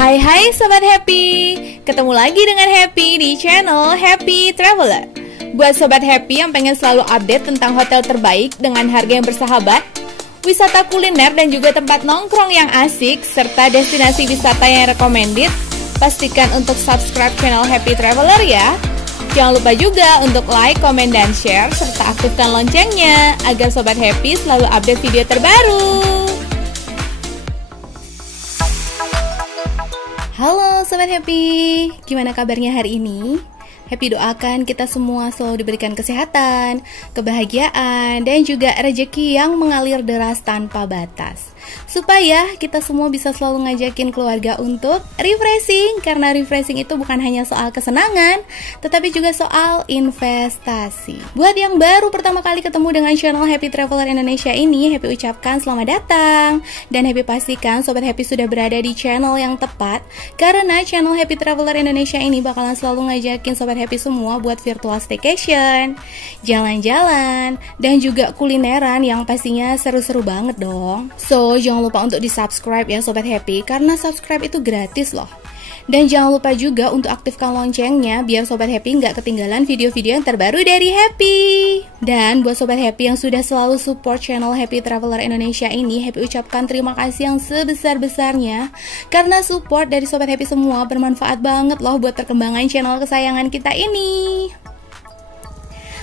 Hai Sobat Happy, ketemu lagi dengan Happy di channel Happy Traveler. Buat Sobat Happy yang pengen selalu update tentang hotel terbaik dengan harga yang bersahabat, wisata kuliner dan juga tempat nongkrong yang asik, serta destinasi wisata yang recommended, pastikan untuk subscribe channel Happy Traveler ya. Jangan lupa juga untuk like, komen, dan share, serta aktifkan loncengnya agar Sobat Happy selalu update video terbaru. Halo Sobat Happy, gimana kabarnya hari ini? Happy doakan kita semua selalu diberikan kesehatan, kebahagiaan, dan juga rezeki yang mengalir deras tanpa batas, supaya kita semua bisa selalu ngajakin keluarga untuk refreshing. Karena refreshing itu bukan hanya soal kesenangan, tetapi juga soal investasi. Buat yang baru pertama kali ketemu dengan channel Happy Traveler Indonesia ini, Happy ucapkan selamat datang. Dan Happy pastikan Sobat Happy sudah berada di channel yang tepat, karena channel Happy Traveler Indonesia ini bakalan selalu ngajakin Sobat Happy semua buat virtual staycation, jalan-jalan, dan juga kulineran yang pastinya seru-seru banget dong. So, jangan lupa untuk di-subscribe ya Sobat Happy, karena subscribe itu gratis loh. Dan jangan lupa juga untuk aktifkan loncengnya biar Sobat Happy nggak ketinggalan video-video yang terbaru dari Happy. Dan buat Sobat Happy yang sudah selalu support channel Happy Traveler Indonesia ini, Happy ucapkan terima kasih yang sebesar-besarnya, karena support dari Sobat Happy semua bermanfaat banget loh buat perkembangan channel kesayangan kita ini.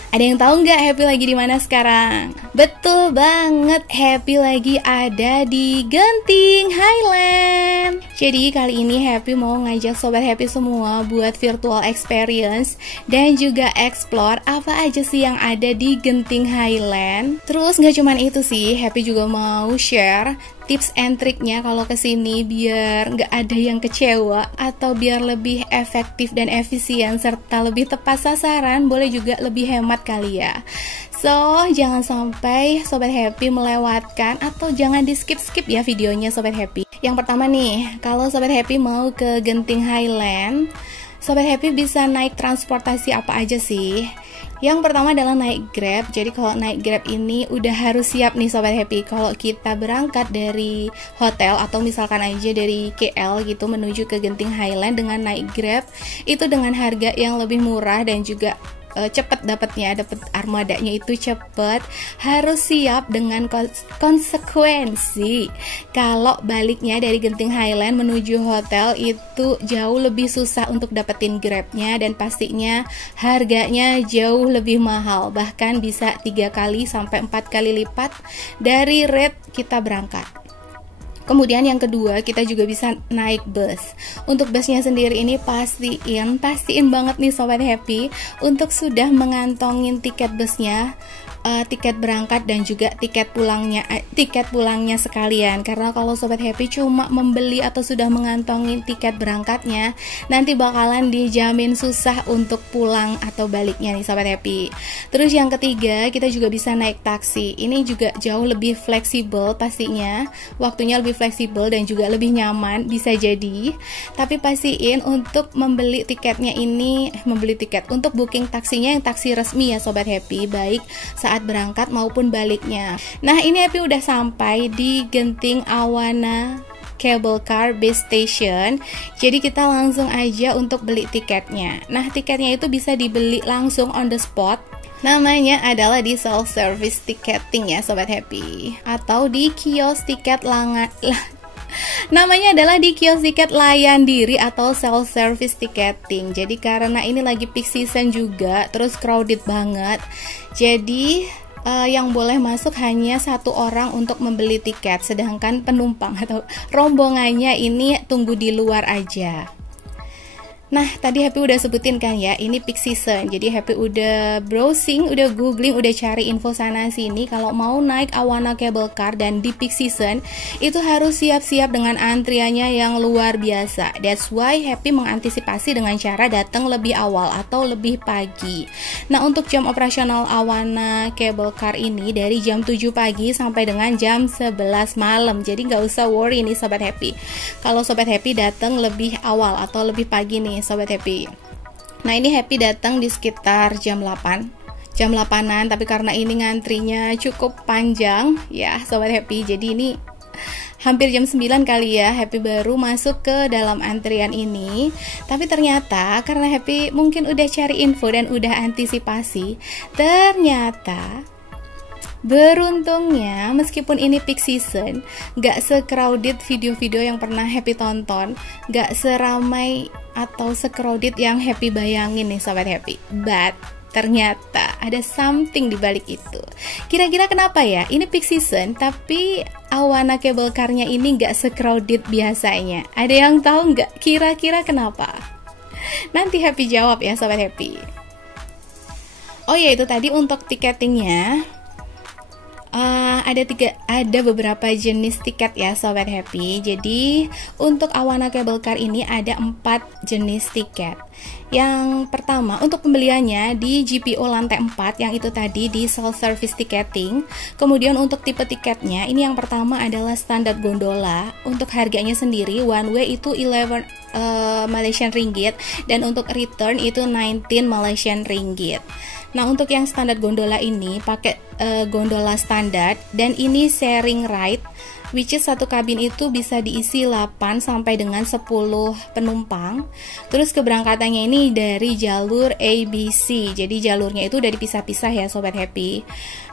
Ada yang tahu nggak Happy lagi di mana sekarang? Betul banget, Happy lagi ada di Genting Highland. Jadi kali ini Happy mau ngajak Sobat Happy semua buat virtual experience dan juga explore apa aja sih yang ada di Genting Highland. Terus nggak cuman itu sih, Happy juga mau share tips and triknya kalau kesini biar nggak ada yang kecewa, atau biar lebih efektif dan efisien serta lebih tepat sasaran, boleh juga lebih hemat kali ya. So, jangan sampai Sobat Happy melewatkan atau jangan di skip-skip ya videonya Sobat Happy. Yang pertama nih, kalau Sobat Happy mau ke Genting Highland, Sobat Happy bisa naik transportasi apa aja sih? Yang pertama adalah naik Grab. Jadi kalau naik Grab ini udah harus siap nih Sobat Happy. Kalau kita berangkat dari hotel atau misalkan aja dari KL gitu menuju ke Genting Highland dengan naik Grab, itu dengan harga yang lebih murah dan juga cepet dapat armadanya itu cepet. Harus siap dengan konsekuensi kalau baliknya dari Genting Highland menuju hotel itu jauh lebih susah untuk dapetin Grabnya, dan pastinya harganya jauh lebih mahal, bahkan bisa 3 kali sampai 4 kali lipat dari rate kita berangkat. Kemudian yang kedua, kita juga bisa naik bus. Untuk busnya sendiri ini pastiin banget nih Sobat Happy untuk sudah mengantongin tiket busnya, tiket berangkat dan juga tiket pulangnya sekalian. Karena kalau Sobat Happy cuma membeli atau sudah mengantongin tiket berangkatnya, nanti bakalan dijamin susah untuk pulang atau baliknya nih Sobat Happy. Terus yang ketiga, kita juga bisa naik taksi. Ini juga jauh lebih fleksibel pastinya, waktunya lebih fleksibel dan juga lebih nyaman bisa jadi. Tapi pastiin untuk membeli tiket untuk booking taksinya yang taksi resmi ya Sobat Happy, baik saat berangkat maupun baliknya. Nah, ini Happy udah sampai di Genting Awana Cable Car Base Station. Jadi kita langsung aja untuk beli tiketnya. Nah, tiketnya itu bisa dibeli langsung on the spot. Namanya adalah di self service ticketing ya Sobat Happy, atau di kios tiket namanya adalah di kios tiket layan diri atau self service ticketing. Jadi karena ini lagi peak season juga, terus crowded banget, jadi yang boleh masuk hanya 1 orang untuk membeli tiket, sedangkan penumpang atau rombongannya ini tunggu di luar aja. Nah, tadi Happy udah sebutin kan ya, ini peak season. Jadi Happy udah browsing, udah googling, udah cari info sana sini. Kalau mau naik Awana Cable Car dan di peak season, itu harus siap-siap dengan antriannya yang luar biasa. That's why Happy mengantisipasi dengan cara datang lebih awal atau lebih pagi. Nah, untuk jam operasional Awana Cable Car ini dari jam 7 pagi sampai dengan jam 11 malam. Jadi nggak usah worry nih Sobat Happy, kalau Sobat Happy datang lebih awal atau lebih pagi nih Sobat Happy. Nah, ini Happy datang di sekitar jam 8-an, tapi karena ini ngantrinya cukup panjang ya Sobat Happy, jadi ini hampir jam 9 kali ya Happy baru masuk ke dalam antrian ini. Tapi ternyata karena Happy mungkin udah cari info dan udah antisipasi, ternyata beruntungnya meskipun ini peak season, gak se-crowded video-video yang pernah Happy tonton, gak seramai atau se-crowded yang Happy bayangin nih Sobat Happy. But ternyata ada something di balik itu. Kira-kira kenapa ya? Ini peak season, tapi Awana Cable Car-nya ini gak se-crowded biasanya. Ada yang tahu nggak? Kira-kira kenapa? Nanti Happy jawab ya Sobat Happy. Oh ya, itu tadi untuk tiketingnya. Ada beberapa jenis tiket ya Sobat Happy. Jadi untuk Awana Cable Car ini ada 4 jenis tiket. Yang pertama untuk pembeliannya di GPO lantai 4, yang itu tadi di self service ticketing. Kemudian untuk tipe tiketnya ini yang pertama adalah standar gondola. Untuk harganya sendiri one way itu 11 Malaysian ringgit dan untuk return itu 19 Malaysian ringgit. Nah untuk yang standar gondola ini pakai gondola standar dan ini sharing ride, which is satu kabin itu bisa diisi 8 sampai dengan 10 penumpang. Terus keberangkatannya ini dari jalur ABC, jadi jalurnya itu udah dipisah-pisah ya Sobat Happy.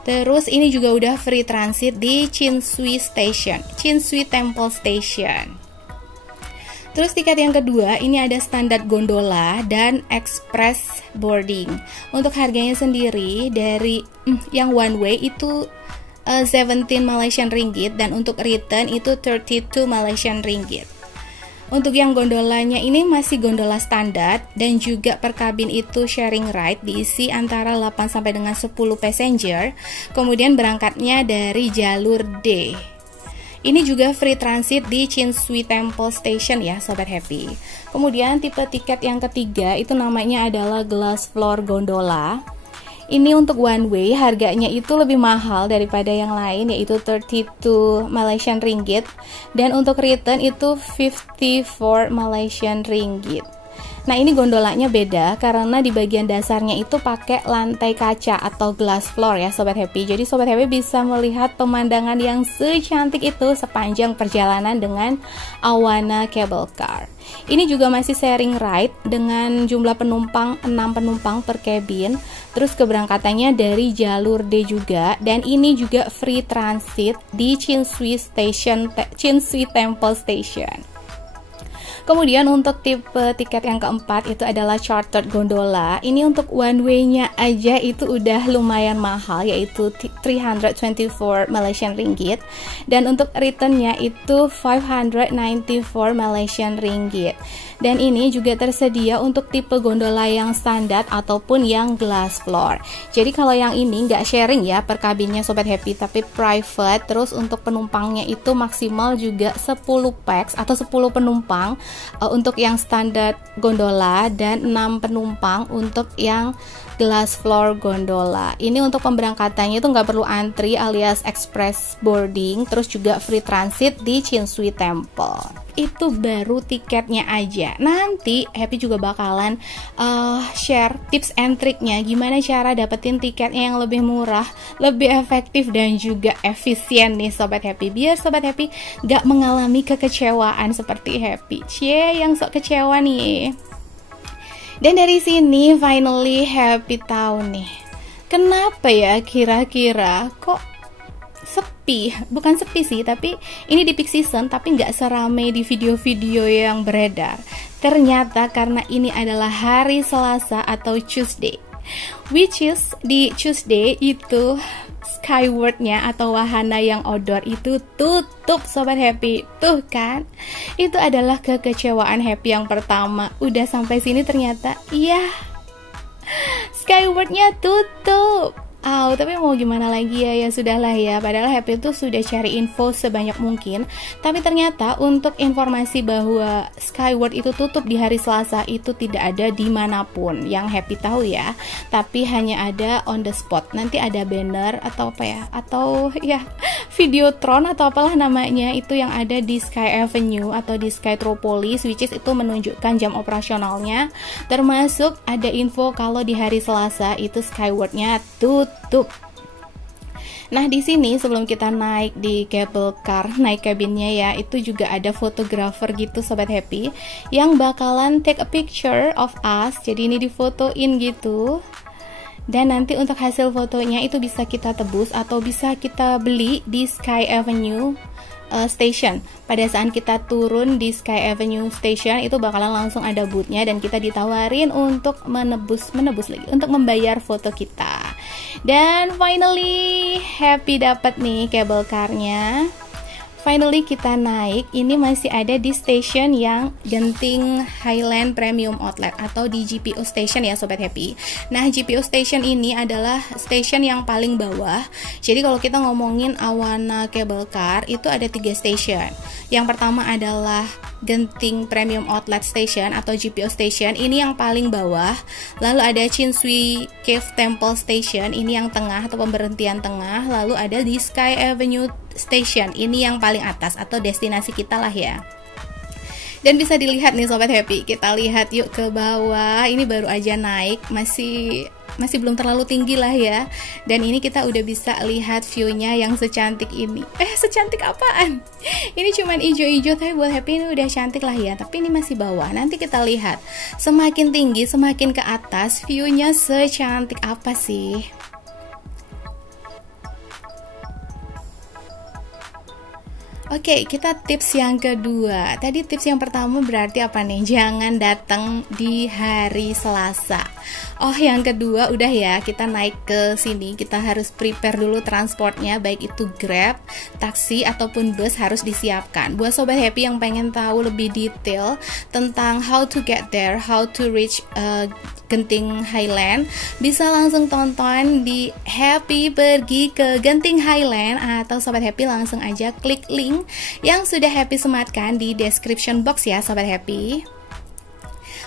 Terus ini juga udah free transit di Chin Swee Station, Chin Swee Temple Station. Terus tiket yang kedua ini ada standar gondola dan express boarding. Untuk harganya sendiri dari yang one way itu 17 Malaysian ringgit dan untuk return itu 32 Malaysian ringgit. Untuk yang gondolanya ini masih gondola standar dan juga per kabin itu sharing ride, diisi antara 8 sampai dengan 10 passenger. Kemudian berangkatnya dari jalur D. Ini juga free transit di Chin Swee Temple Station ya Sobat Happy. Kemudian tipe tiket yang ketiga itu namanya adalah glass floor gondola. Ini untuk one way harganya itu lebih mahal daripada yang lain, yaitu 32 Malaysian ringgit dan untuk return itu 54 Malaysian ringgit. Nah ini gondolanya beda karena di bagian dasarnya itu pakai lantai kaca atau glass floor ya Sobat Happy. Jadi Sobat Happy bisa melihat pemandangan yang secantik itu sepanjang perjalanan dengan Awana Cable Car. Ini juga masih sharing ride dengan jumlah penumpang 6 penumpang per cabin. Terus keberangkatannya dari jalur D juga, dan ini juga free transit di Chin Swee Station, Chin Swee Temple Station. Kemudian untuk tipe tiket yang keempat itu adalah chartered gondola. Ini untuk one way-nya aja itu udah lumayan mahal, yaitu 324 Malaysian ringgit dan untuk return-nya itu 594 Malaysian ringgit. Dan ini juga tersedia untuk tipe gondola yang standar ataupun yang glass floor. Jadi kalau yang ini nggak sharing ya per kabinnya Sobat Happy, tapi private. Terus untuk penumpangnya itu maksimal juga 10 pax atau 10 penumpang untuk yang standar gondola dan 6 penumpang untuk yang glass floor gondola. Ini untuk pemberangkatannya itu nggak perlu antri alias express boarding, terus juga free transit di Chin Swee Temple. Itu baru tiketnya aja. Nanti Happy juga bakalan share tips and triknya gimana cara dapetin tiketnya yang lebih murah, lebih efektif dan juga efisien nih Sobat Happy, biar Sobat Happy nggak mengalami kekecewaan seperti Happy. Cie, yang sok kecewa nih. Dan dari sini finally Happy tahu nih, kenapa ya kira-kira kok sepi. Bukan sepi sih, tapi ini di peak season tapi nggak seramai di video-video yang beredar. Ternyata karena ini adalah hari Selasa atau Tuesday, which is di Tuesday itu Skyward-nya atau wahana yang outdoor itu tutup Sobat Happy. Tuh kan, itu adalah kekecewaan Happy yang pertama. Udah sampai sini ternyata iya, Skyward-nya tutup. Tapi mau gimana lagi ya, ya sudahlah ya. Padahal Happy tuh sudah cari info sebanyak mungkin, tapi ternyata untuk informasi bahwa Skyward itu tutup di hari Selasa itu tidak ada dimanapun yang Happy tahu ya. Tapi hanya ada on the spot. Nanti ada banner atau apa ya, atau ya Videotron atau apalah namanya itu yang ada di Sky Avenue atau di Skytropolis, which is itu menunjukkan jam operasionalnya. Termasuk ada info kalau di hari Selasa itu Skyward-nya tutup. Nah, di sini sebelum kita naik di cable car, naik kabinnya ya, itu juga ada fotografer gitu Sobat Happy yang bakalan take a picture of us. Jadi ini difotoin gitu. Dan nanti untuk hasil fotonya itu bisa kita tebus atau bisa kita beli di Sky Avenue Station. Pada saat kita turun di Sky Avenue Station itu bakalan langsung ada boothnya dan kita ditawarin untuk menebus lagi, untuk membayar foto kita. Dan finally Happy dapat nih cable car-nya. Finally kita naik, ini masih ada di station yang Genting Highland Premium Outlet atau di GPO Station ya Sobat Happy. Nah, GPO Station ini adalah station yang paling bawah. Jadi kalau kita ngomongin Awana Cable Car itu ada 3 station. Yang pertama adalah Genting Premium Outlet Station atau GPO Station, ini yang paling bawah. Lalu ada Chinsui Cave Temple Station, ini yang tengah atau pemberhentian tengah. Lalu ada di Sky Avenue Station, ini yang paling atas atau destinasi kita lah ya. Dan bisa dilihat nih Sobat Happy, kita lihat yuk ke bawah. Ini baru aja naik, masih belum terlalu tinggi lah ya. Dan ini kita udah bisa lihat view-nya yang secantik ini. Secantik apaan? Ini cuman ijo-ijo tapi buat Happy ini udah cantik lah ya. Tapi ini masih bawah. Nanti kita lihat semakin tinggi, semakin ke atas, view-nya secantik apa sih? Oke, kita tips yang kedua. Tadi tips yang pertama berarti apa nih? Jangan datang di hari Selasa. Oh, yang kedua udah ya, kita naik ke sini, kita harus prepare dulu transportnya, baik itu Grab, taksi ataupun bus harus disiapkan. Buat Sobat Happy yang pengen tahu lebih detail tentang how to get there, how to reach Genting Highland, bisa langsung tonton di Happy Pergi ke Genting Highland, atau Sobat Happy langsung aja klik link yang sudah Happy sematkan di description box ya Sobat Happy.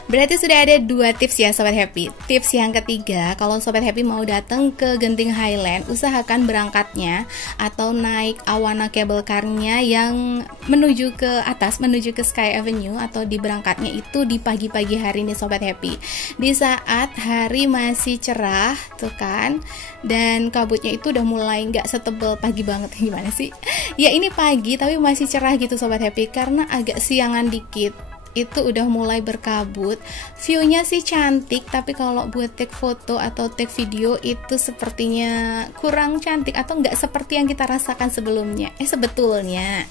Berarti sudah ada 2 tips ya Sobat Happy. Tips yang ketiga, kalau Sobat Happy mau datang ke Genting Highland, usahakan berangkatnya atau naik Awana Cable Car-nya yang menuju ke atas, menuju ke Sky Avenue, atau di berangkatnya itu di pagi-pagi hari nih Sobat Happy. Di saat hari masih cerah tuh kan, dan kabutnya itu udah mulai nggak setebal pagi banget. Gimana sih? Ya ini pagi tapi masih cerah gitu Sobat Happy, karena agak siangan dikit itu udah mulai berkabut. View-nya sih cantik, tapi kalau buat take foto atau take video itu sepertinya kurang cantik atau nggak seperti yang kita rasakan sebelumnya. Sebetulnya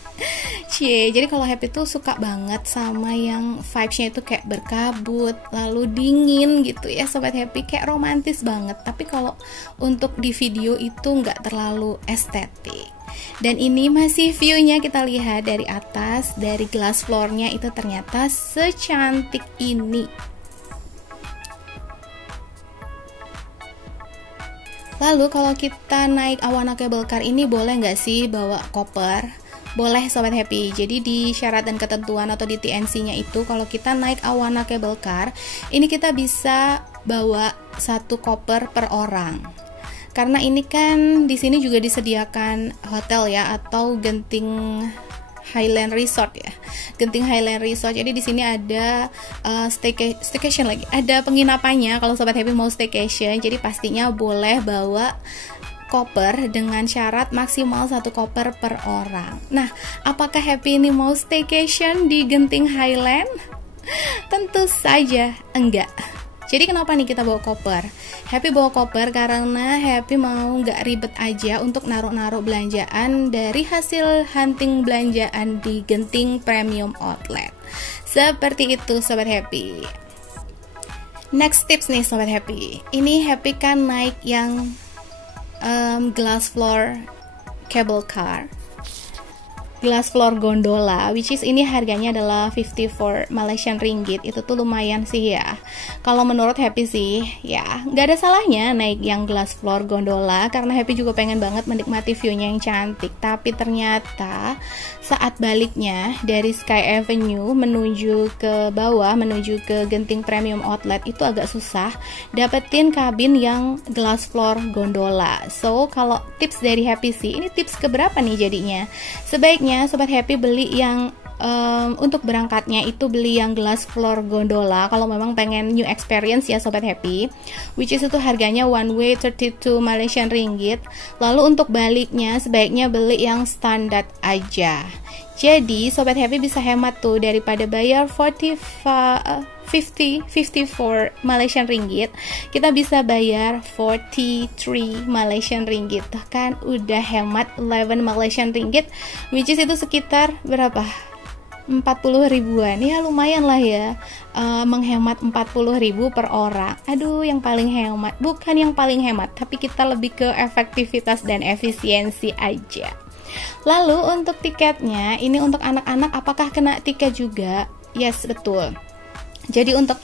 jadi kalau Happy tuh suka banget sama yang vibes-nya itu kayak berkabut lalu dingin gitu ya Sobat Happy, kayak romantis banget. Tapi kalau untuk di video itu nggak terlalu estetik. Dan ini masih view-nya, kita lihat dari atas, dari glass floor-nya itu ternyata secantik ini. Lalu kalau kita naik Awana Cable Car ini boleh nggak sih bawa koper? Boleh Sobat Happy. Jadi di syarat dan ketentuan atau di TNC-nya itu kalau kita naik Awana Cable Car, ini kita bisa bawa 1 koper per orang. Karena ini kan di sini juga disediakan hotel ya, atau Genting Highland Resort ya. Genting Highland Resort. Jadi di sini ada staycation lagi. Ada penginapannya kalau Sobat Happy mau staycation. Jadi pastinya boleh bawa koper dengan syarat maksimal 1 koper per orang. Nah, apakah Happy ini mau staycation di Genting Highland? Tentu saja enggak. Jadi kenapa nih kita bawa koper? Happy bawa koper karena Happy mau nggak ribet aja untuk naruh-naruh belanjaan dari hasil hunting belanjaan di Genting Premium Outlet. Seperti itu Sobat Happy. Next tips nih Sobat Happy. Ini Happy kan naik yang glass floor cable car, glass floor gondola, which is ini harganya adalah 54 Malaysian ringgit. Itu tuh lumayan sih ya. Kalau menurut Happy sih ya nggak ada salahnya naik yang glass floor gondola, karena Happy juga pengen banget menikmati view-nya yang cantik. Tapi ternyata saat baliknya dari Sky Avenue menuju ke bawah, menuju ke Genting Premium Outlet itu agak susah dapetin kabin yang glass floor gondola. So kalau tips dari Happy sih, ini tips keberapa nih jadinya? Sebaiknya Sobat Happy beli yang untuk berangkatnya itu beli yang glass floor gondola kalau memang pengen new experience ya Sobat Happy, which is itu harganya one way 32 Malaysian ringgit. Lalu untuk baliknya sebaiknya beli yang standar aja. Jadi Sobat Happy bisa hemat tuh, daripada bayar 54 Malaysian ringgit, kita bisa bayar 43 Malaysian ringgit. Kan udah hemat 11 Malaysian ringgit, which is itu sekitar berapa? 40 ribuan. Ya lumayan lah ya, menghemat 40 ribu per orang. Aduh, yang paling hemat, bukan yang paling hemat, tapi kita lebih ke efektivitas dan efisiensi aja. Lalu untuk tiketnya, ini untuk anak-anak apakah kena tiket juga? Yes, betul. Jadi untuk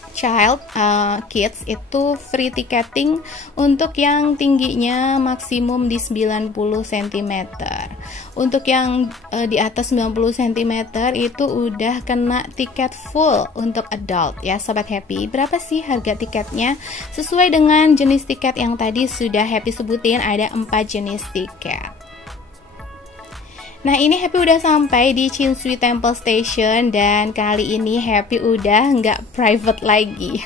kids itu free ticketing untuk yang tingginya maksimum di 90 cm. Untuk yang di atas 90 cm itu udah kena tiket full untuk adult ya Sobat Happy. Berapa sih harga tiketnya? Sesuai dengan jenis tiket yang tadi sudah Happy sebutin, ada 4 jenis tiket. Nah ini Happy udah sampai di Chin Swee Temple Station, dan kali ini Happy udah nggak private lagi.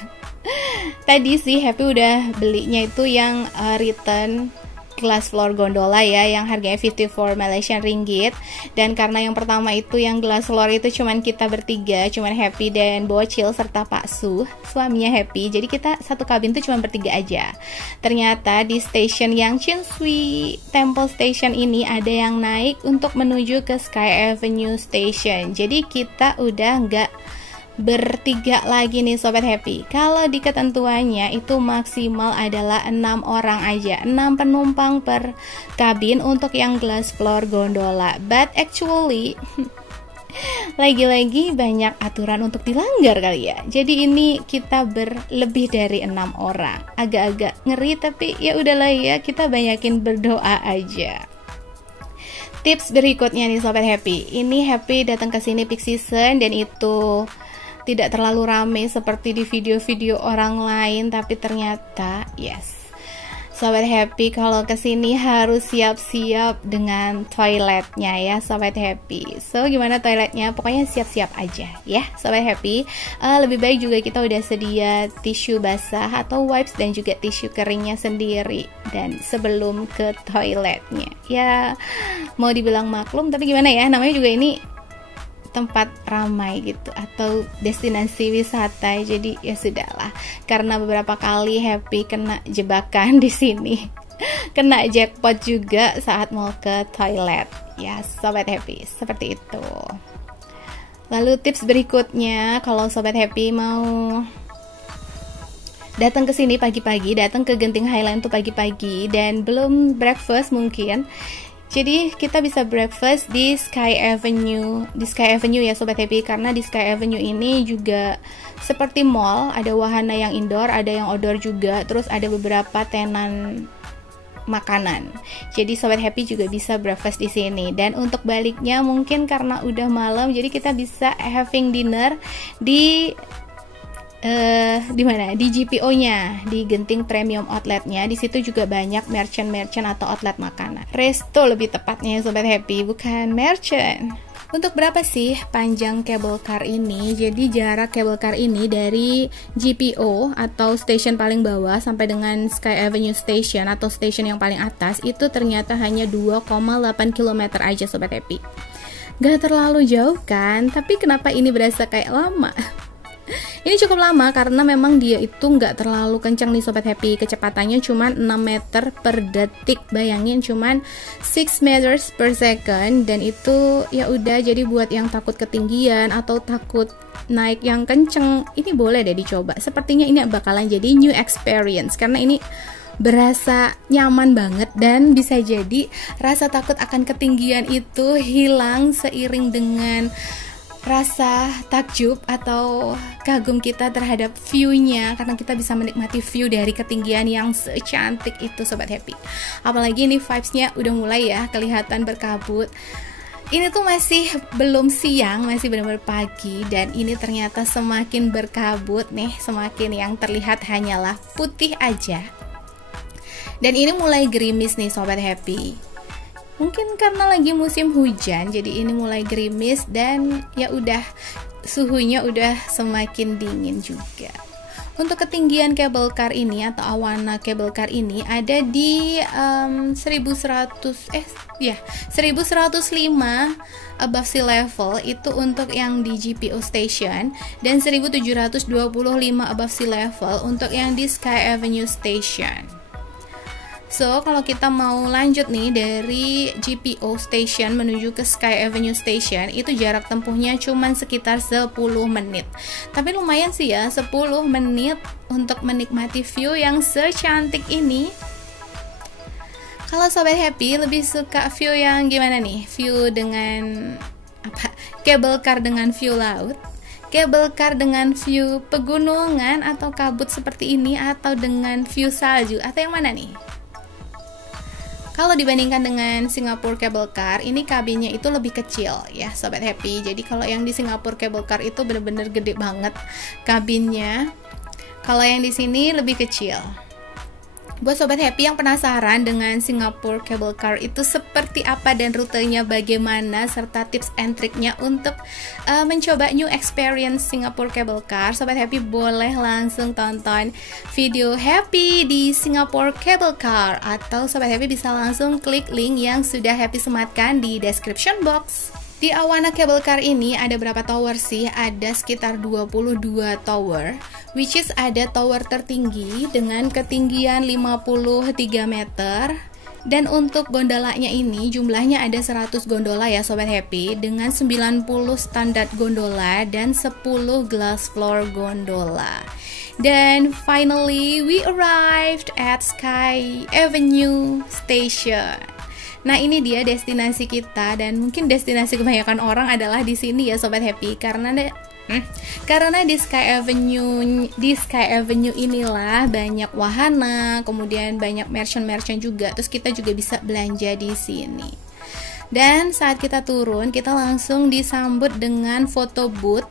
Tadi sih Happy udah belinya itu yang return glass floor gondola ya, yang harganya 54 Malaysian ringgit. Dan karena yang pertama itu yang glass floor itu cuman kita bertiga, cuman Happy dan Bocil serta Pak Su, suaminya Happy. Jadi kita satu kabin tuh cuman bertiga aja. Ternyata di station yang Chin Swee Temple Station ini ada yang naik untuk menuju ke Sky Avenue Station. Jadi kita udah nggak bertiga lagi nih Sobat Happy. Kalau di ketentuannya itu maksimal adalah 6 orang aja, 6 penumpang per kabin untuk yang glass floor gondola. But actually lagi-lagi banyak aturan untuk dilanggar kali ya. Jadi ini kita berlebih dari 6 orang. Agak-agak ngeri, tapi ya udahlah ya, kita banyakin berdoa aja. Tips berikutnya nih Sobat Happy. Ini Happy datang ke sini peak season dan itu tidak terlalu rame seperti di video-video orang lain, tapi ternyata yes, Sobat Happy kalau kesini harus siap-siap dengan toiletnya ya Sobat Happy. So gimana toiletnya? Pokoknya siap-siap aja ya Sobat Happy. Lebih baik juga kita udah sedia tisu basah atau wipes dan juga tisu keringnya sendiri dan sebelum ke toiletnya. Ya mau dibilang maklum, tapi gimana ya, namanya juga ini tempat ramai gitu atau destinasi wisata, jadi ya sudahlah. Karena beberapa kali Happy kena jebakan di sini, kena jackpot juga saat mau ke toilet ya Sobat Happy, seperti itu. Lalu tips berikutnya, kalau Sobat Happy mau datang ke sini pagi-pagi, datang ke Genting Highland tuh pagi-pagi dan belum breakfast mungkin, jadi kita bisa breakfast di Sky Avenue ya Sobat Happy, karena di Sky Avenue ini juga seperti mall, ada wahana yang indoor, ada yang outdoor juga, terus ada beberapa tenan makanan. Jadi Sobat Happy juga bisa breakfast di sini. Dan untuk baliknya mungkin karena udah malam, jadi kita bisa having dinner di mana? Di GPO-nya, di Genting Premium Outlet-nya. Di situ juga banyak merchant atau outlet makanan. Resto lebih tepatnya Sobat Happy, bukan merchant. Untuk berapa sih panjang cable car ini? Jadi jarak cable car ini dari GPO atau station paling bawah sampai dengan Sky Avenue Station atau station yang paling atas itu ternyata hanya 2,8 km aja Sobat Happy. Gak terlalu jauh kan? Tapi kenapa ini berasa kayak lama? Ini cukup lama karena memang dia itu nggak terlalu kencang nih Sobat Happy. Kecepatannya cuma 6 meter per detik. Bayangin cuman 6 meters per second. Dan itu ya udah, jadi buat yang takut ketinggian atau takut naik yang kenceng, ini boleh deh dicoba. Sepertinya ini bakalan jadi new experience karena ini berasa nyaman banget, dan bisa jadi rasa takut akan ketinggian itu hilang seiring dengan rasa takjub atau kagum kita terhadap view-nya, karena kita bisa menikmati view dari ketinggian yang secantik itu Sobat Happy. Apalagi ini vibes-nya udah mulai ya kelihatan berkabut. Ini tuh masih belum siang, masih benar-benar pagi, dan ini ternyata semakin berkabut nih, semakin yang terlihat hanyalah putih aja. Dan ini mulai gerimis nih Sobat Happy. Mungkin karena lagi musim hujan, jadi ini mulai gerimis dan ya udah suhunya udah semakin dingin juga. Untuk ketinggian cable car ini atau awana cable car ini ada di 1105 above sea level itu untuk yang di GPO station, dan 1725 above sea level untuk yang di Sky Avenue station. So, kalau kita mau lanjut nih dari GPO Station menuju ke Sky Avenue Station, itu jarak tempuhnya cuma sekitar 10 menit. Tapi lumayan sih ya, 10 menit untuk menikmati view yang secantik ini. Kalau Sobat Happy lebih suka view yang gimana nih? View dengan apa? Cable car dengan view laut? Cable car dengan view pegunungan atau kabut seperti ini, atau dengan view salju, atau yang mana nih? Kalau dibandingkan dengan Singapore Cable Car, ini kabinnya itu lebih kecil ya Sobat Happy. Jadi kalau yang di Singapore Cable Car itu bener-bener gede banget kabinnya. Kalau yang di sini lebih kecil. Buat Sobat Happy yang penasaran dengan Singapore Cable Car itu seperti apa dan rutenya bagaimana, serta tips and triknya untuk mencoba new experience Singapore Cable Car, Sobat Happy boleh langsung tonton video Happy di Singapore Cable Car, atau Sobat Happy bisa langsung klik link yang sudah Happy sematkan di description box. Di Awana Cable Car ini ada berapa tower sih? Ada sekitar 22 tower, which is ada tower tertinggi dengan ketinggian 53 meter. Dan untuk gondolanya ini jumlahnya ada 100 gondola ya Sobat Happy, dengan 90 standar gondola dan 10 glass floor gondola. Dan finally we arrived at Sky Avenue Station. Nah, ini dia destinasi kita, dan mungkin destinasi kebanyakan orang adalah di sini ya Sobat Happy, karena di Sky Avenue inilah banyak wahana, kemudian banyak merchant juga. Terus kita juga bisa belanja di sini. Dan saat kita turun, kita langsung disambut dengan photo booth,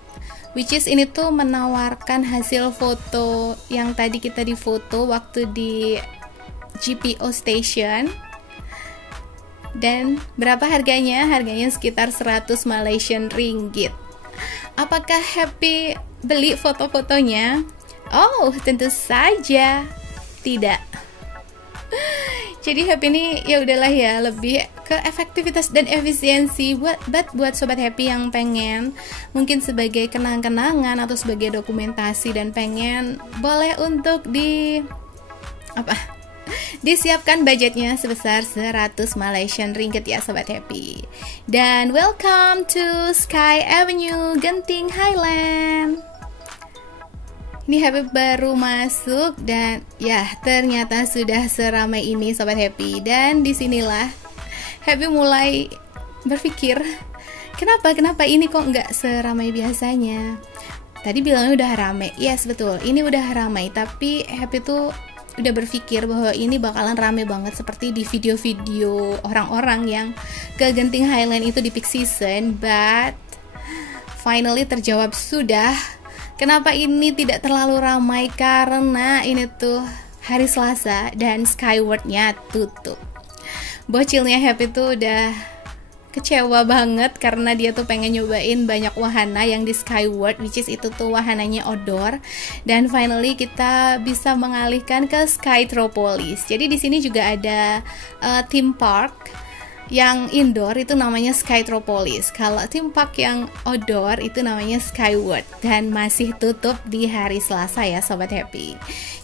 which is ini tuh menawarkan hasil foto yang tadi kita difoto waktu di GPO Station. Dan berapa harganya? Harganya sekitar 100 Malaysian ringgit. Apakah Happy beli foto-fotonya? Oh, tentu saja tidak. Jadi Happy ini ya udahlah ya, lebih ke efektivitas dan efisiensi. Buat Sobat Happy yang pengen mungkin sebagai kenang-kenangan atau sebagai dokumentasi dan pengen, boleh untuk disiapkan budgetnya sebesar 100 Malaysian ringgit ya Sobat Happy. Dan welcome to Sky Avenue Genting Highland. Ini Happy baru masuk dan ya ternyata sudah seramai ini Sobat Happy. Dan disinilah Happy mulai berpikir, kenapa ini kok nggak seramai biasanya? Tadi bilangnya udah ramai. Yes, betul, ini udah ramai, tapi Happy tuh udah berpikir bahwa ini bakalan rame banget seperti di video-video orang-orang yang ke Genting Highland itu di peak season. But finally terjawab sudah. Kenapa ini tidak terlalu ramai? Karena ini tuh hari Selasa dan Skyward-nya tutup. Bocilnya Happy tuh udah kecewa banget karena dia tuh pengen nyobain banyak wahana yang di Skyward, which is itu tuh wahananya outdoor. Dan finally kita bisa mengalihkan ke Skytropolis. Jadi di sini juga ada theme park yang indoor itu namanya Skytropolis. Kalau theme park yang outdoor itu namanya Skyward, dan masih tutup di hari Selasa ya Sobat Happy.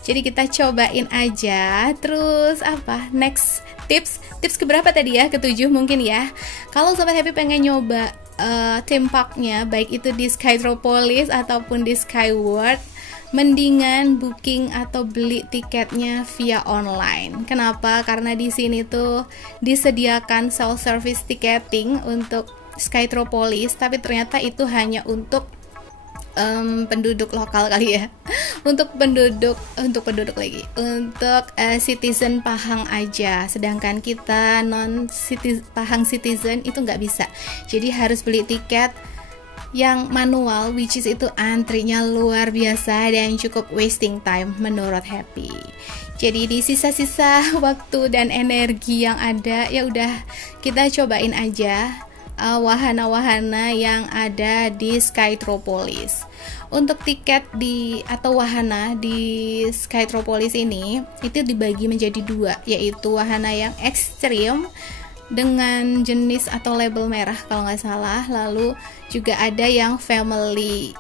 Jadi kita cobain aja. Terus next tips keberapa tadi ya? Ketujuh mungkin ya. Kalau Sobat Happy pengen nyoba theme parknya, baik itu di Skytropolis ataupun di Skyward, mendingan booking atau beli tiketnya via online. Kenapa? Karena di sini tuh disediakan self service ticketing untuk Skytropolis, tapi ternyata itu hanya untuk penduduk lokal kali ya. Untuk citizen Pahang aja. Sedangkan kita Pahang citizen itu nggak bisa. Jadi harus beli tiket yang manual, which is itu antrinya luar biasa dan cukup wasting time menurut Happy. Jadi di sisa-sisa waktu dan energi yang ada, ya udah kita cobain aja wahana-wahana yang ada di Skytropolis. Untuk tiket atau wahana di Skytropolis ini itu dibagi menjadi dua, yaitu wahana yang ekstrim dengan jenis atau label merah kalau nggak salah, lalu juga ada yang family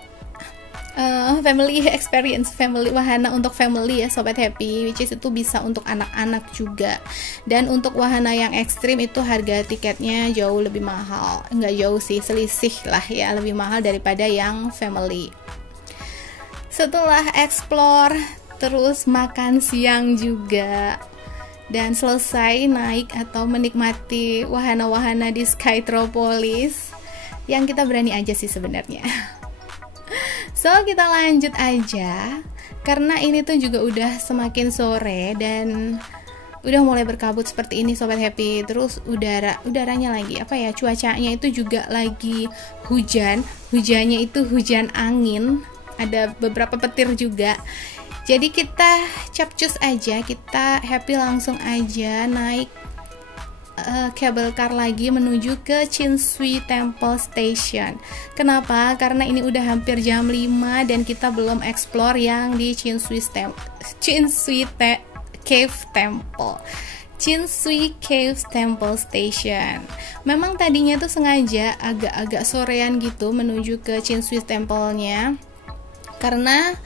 experience, wahana untuk family ya Sobat Happy, which is itu bisa untuk anak-anak juga. Dan untuk wahana yang ekstrim itu harga tiketnya jauh lebih mahal, nggak jauh sih, selisih lah ya, lebih mahal daripada yang family. Setelah explore, terus makan siang juga, dan selesai naik atau menikmati wahana-wahana di Skytropolis, yang kita berani aja sih sebenarnya. So kita lanjut aja, karena ini tuh juga udah semakin sore dan udah mulai berkabut seperti ini Sobat Happy. Terus udaranya lagi cuacanya itu juga lagi hujannya itu hujan angin, ada beberapa petir juga. Jadi kita capcus aja, kita Happy langsung aja naik cable car lagi menuju ke Chinsui Temple Station. Kenapa? Karena ini udah hampir jam 5 dan kita belum explore yang di Chinsui Cave Temple. Chinsui Cave Temple Station. Memang tadinya tuh sengaja agak-agak sorean gitu menuju ke Chinsui Temple-nya, karena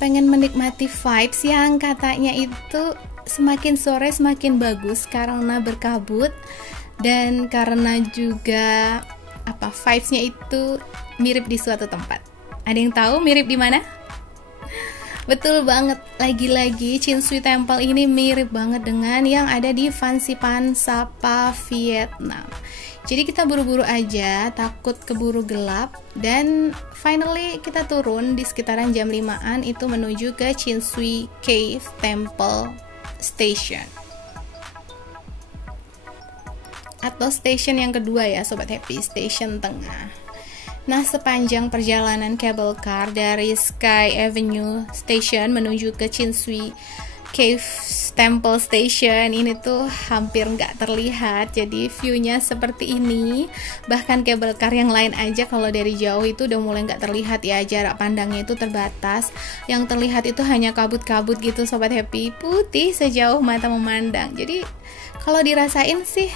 pengen menikmati vibes yang katanya itu semakin sore semakin bagus karena berkabut, dan karena juga vibes-nya itu mirip di suatu tempat. Ada yang tahu mirip di mana? Betul banget, lagi-lagi Chinsui Temple ini mirip banget dengan yang ada di Fansipan Sapa, Vietnam. Jadi kita buru-buru aja, takut keburu gelap, dan finally kita turun di sekitaran jam 5-an itu menuju ke Chinsui Cave Temple Station, atau station yang kedua ya Sobat Happy, station tengah. Nah, sepanjang perjalanan cable car dari Sky Avenue Station menuju ke Chinsui Cave Temple Station ini tuh hampir nggak terlihat, jadi view-nya seperti ini. Bahkan cable car yang lain aja kalau dari jauh itu udah mulai nggak terlihat ya, jarak pandangnya itu terbatas. Yang terlihat itu hanya kabut-kabut gitu Sobat Happy, putih sejauh mata memandang. Jadi kalau dirasain sih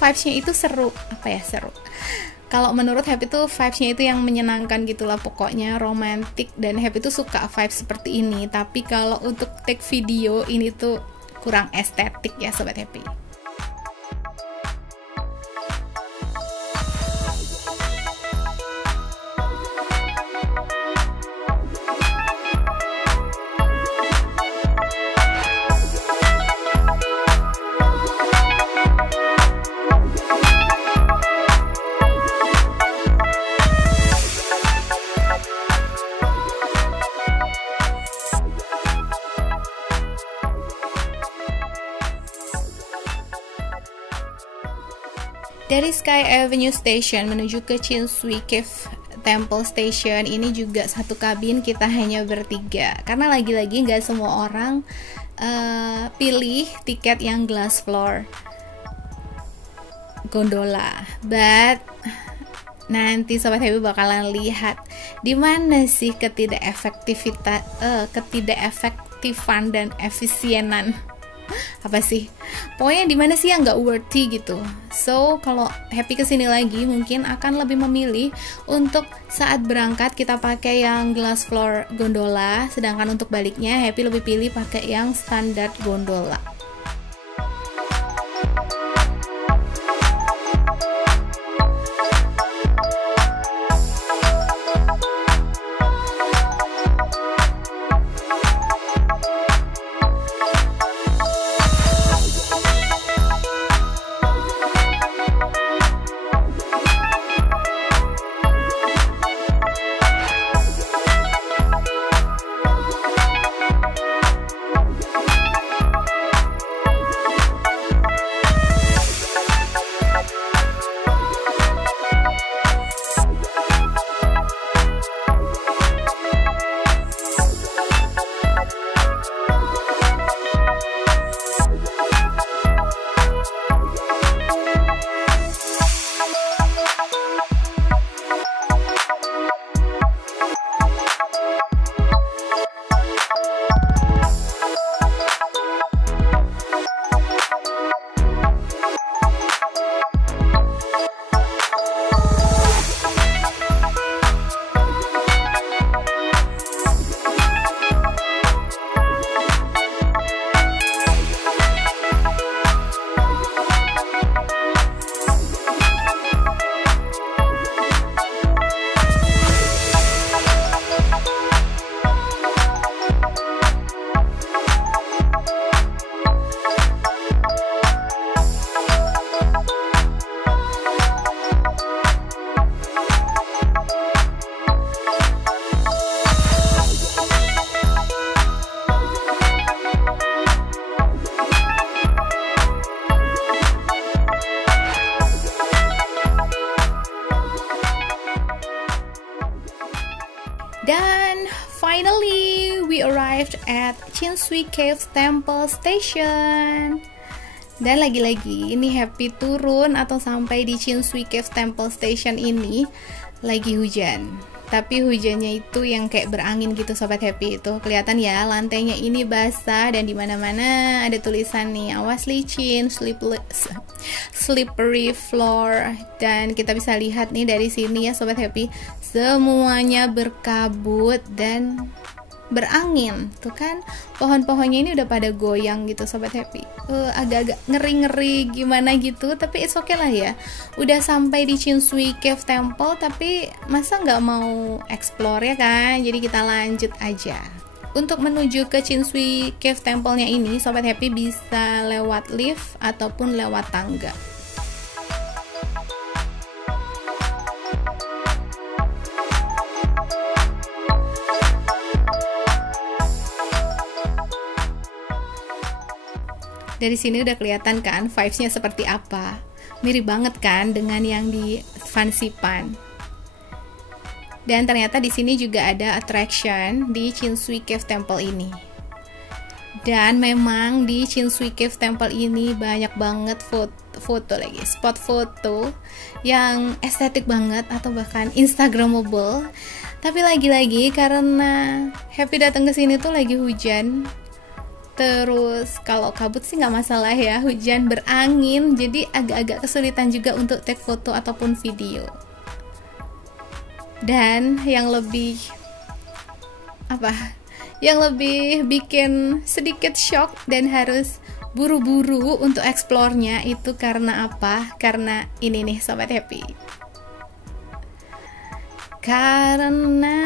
vibes-nya itu seru, seru. Kalau menurut Happy tuh vibes-nya itu yang menyenangkan gitulah, pokoknya romantis, dan Happy tuh suka vibes seperti ini. Tapi kalau untuk take video ini tuh kurang estetik ya Sobat Happy. Dari Sky Avenue Station menuju ke Chinsui Cave Temple Station ini juga satu kabin, kita hanya bertiga. Karena lagi-lagi nggak semua orang pilih tiket yang glass floor gondola. But nanti Sobat Happy bakalan lihat di mana sih ketidakefektifan dan efisienan. Pokoknya di mana sih yang nggak worthy gitu. So kalau Happy kesini lagi mungkin akan lebih memilih untuk saat berangkat kita pakai yang glass floor gondola, sedangkan untuk baliknya Happy lebih pilih pakai yang standar gondola. Dan finally we arrived at Chinsui Cave Temple Station. Dan lagi-lagi ini Happy turun atau sampai di Chinsui Cave Temple Station ini lagi hujan. Tapi hujannya itu yang kayak berangin gitu Sobat Happy. Itu kelihatan ya, lantainya ini basah dan di mana-mana ada tulisan nih, awas licin, slippery floor. Dan kita bisa lihat nih dari sini ya Sobat Happy, semuanya berkabut dan berangin. Tuh kan, pohon-pohonnya ini udah pada goyang gitu Sobat Happy. Agak-agak ngeri-ngeri gimana gitu, tapi it's okay lah ya. Udah sampai di Chinsui Cave Temple, tapi masa nggak mau explore ya kan? Jadi kita lanjut aja. Untuk menuju ke Chinsui Cave Temple-nya ini, Sobat Happy bisa lewat lift ataupun lewat tangga. Dari sini udah kelihatan kan vibes-nya seperti apa. Mirip banget kan dengan yang di Fansipan. Dan ternyata di sini juga ada attraction di Chinsui Cave Temple ini. Dan memang di Chinsui Cave Temple ini banyak banget foto lagi, spot foto yang estetik banget atau bahkan instagramable. Tapi lagi-lagi karena Happy datang ke sini tuh lagi hujan. Terus kalau kabut sih nggak masalah ya, hujan berangin, jadi agak-agak kesulitan juga untuk take foto ataupun video. Dan yang lebih bikin sedikit shock dan harus buru-buru untuk explore-nya itu karena apa? Karena ini nih Sobat Happy. Karena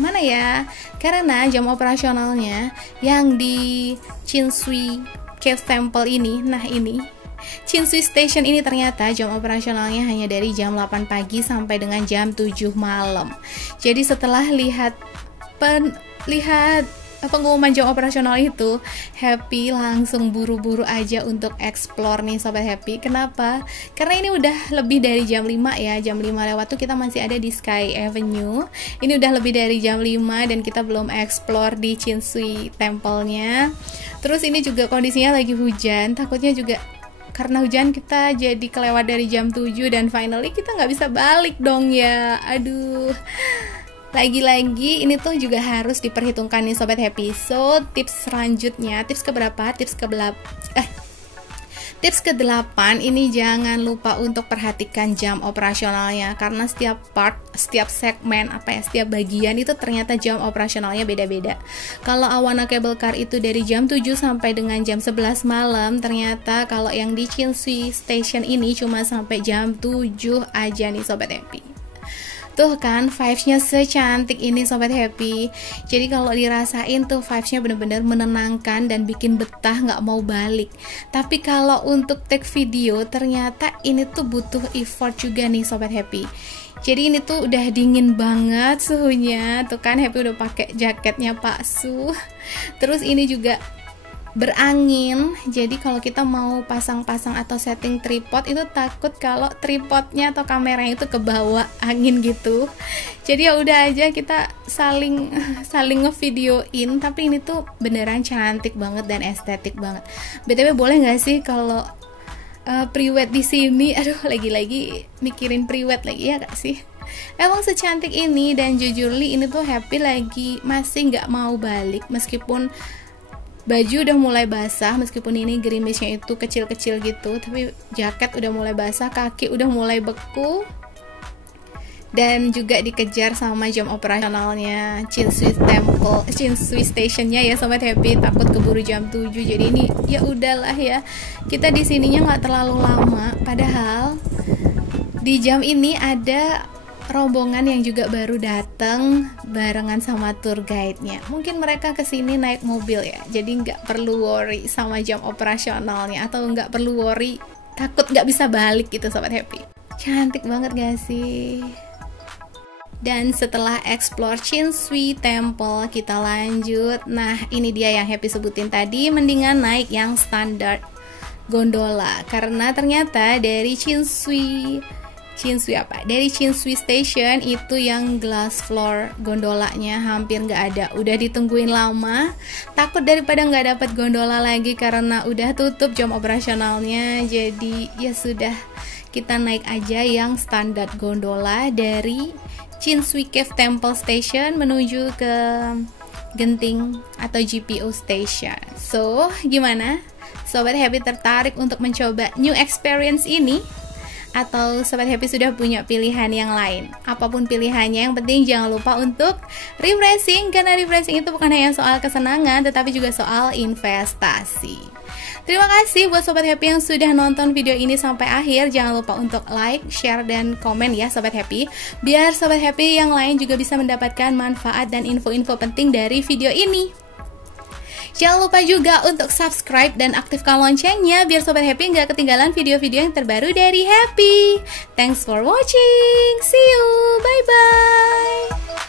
mana ya? Karena jam operasionalnya yang di Chinsui Cave Temple ini, nah ini Chinsui Station ini ternyata jam operasionalnya hanya dari jam 8 pagi sampai dengan jam 7 malam. Jadi setelah lihat pengumuman jam operasional itu, Happy langsung buru-buru aja untuk explore nih Sobat Happy. Kenapa? Karena ini udah lebih dari jam 5 ya. Jam 5 lewat tuh kita masih ada di Sky Avenue. Ini udah lebih dari jam 5 dan kita belum explore di Chinsui Temple-nya. Terus ini juga kondisinya lagi hujan. Takutnya juga karena hujan kita jadi kelewat dari jam 7 dan finally kita nggak bisa balik dong ya. Aduh. Lagi-lagi ini tuh juga harus diperhitungkan nih Sobat Happy. So tips selanjutnya, tips keberapa? Tips ke-8 ini jangan lupa untuk perhatikan jam operasionalnya, karena setiap part, setiap segmen setiap bagian itu ternyata jam operasionalnya beda-beda. Kalau Awana Cable Car itu dari jam 7 sampai dengan jam 11 malam, ternyata kalau yang di Chinsui Station ini cuma sampai jam 7 aja nih Sobat Happy. Tuh kan vibes-nya secantik ini Sobat Happy. Jadi kalau dirasain tuh vibes-nya bener-bener menenangkan dan bikin betah nggak mau balik. Tapi kalau untuk take video ternyata ini tuh butuh effort juga nih Sobat Happy. Jadi ini tuh udah dingin banget suhunya. Tuh kan Happy udah pakai jaketnya Pak Su. Terus ini juga berangin, jadi kalau kita mau pasang-pasang atau setting tripod itu takut kalau tripodnya atau kameranya itu kebawa angin gitu. Jadi ya udah aja kita saling ngevideoin, tapi ini tuh beneran cantik banget dan estetik banget. BTW boleh nggak sih kalau pre-wed di sini? Aduh, lagi-lagi mikirin pre-wed lagi ya gak sih? Emang secantik ini, dan jujurly ini tuh Happy lagi masih nggak mau balik meskipun baju udah mulai basah, meskipun ini gerimisnya itu kecil-kecil gitu, tapi jaket udah mulai basah, kaki udah mulai beku, dan juga dikejar sama jam operasionalnya Chinsui Stationnya ya Sobat Happy. Takut keburu jam 7, jadi ini ya udahlah ya, kita di sininya nggak terlalu lama. Padahal di jam ini ada rombongan yang juga baru datang barengan sama tour guide-nya. Mungkin mereka kesini naik mobil ya, jadi nggak perlu worry sama jam operasionalnya, atau nggak perlu worry takut nggak bisa balik gitu Sobat Happy. Cantik banget gak sih? Dan setelah explore Chinsui Temple, kita lanjut. Nah ini dia yang Happy sebutin tadi, mendingan naik yang standar gondola, karena ternyata dari Chinsui Chinsui apa? Dari Chinsui Station itu yang glass floor gondolanya hampir nggak ada. Udah ditungguin lama, takut daripada nggak dapat gondola lagi karena udah tutup jam operasionalnya. Jadi ya sudah, kita naik aja yang standar gondola dari Chinsui Cave Temple Station menuju ke Genting atau GPO Station. So, gimana? Sobat Happy tertarik untuk mencoba new experience ini? Atau Sobat Happy sudah punya pilihan yang lain? Apapun pilihannya, yang penting jangan lupa untuk refreshing, karena refreshing itu bukan hanya soal kesenangan, tetapi juga soal investasi. Terima kasih buat Sobat Happy yang sudah nonton video ini sampai akhir. Jangan lupa untuk like, share, dan komen ya Sobat Happy, biar Sobat Happy yang lain juga bisa mendapatkan manfaat dan info-info penting dari video ini. Jangan lupa juga untuk subscribe dan aktifkan loncengnya biar Sobat Happy nggak ketinggalan video-video yang terbaru dari Happy. Thanks for watching. See you. Bye-bye.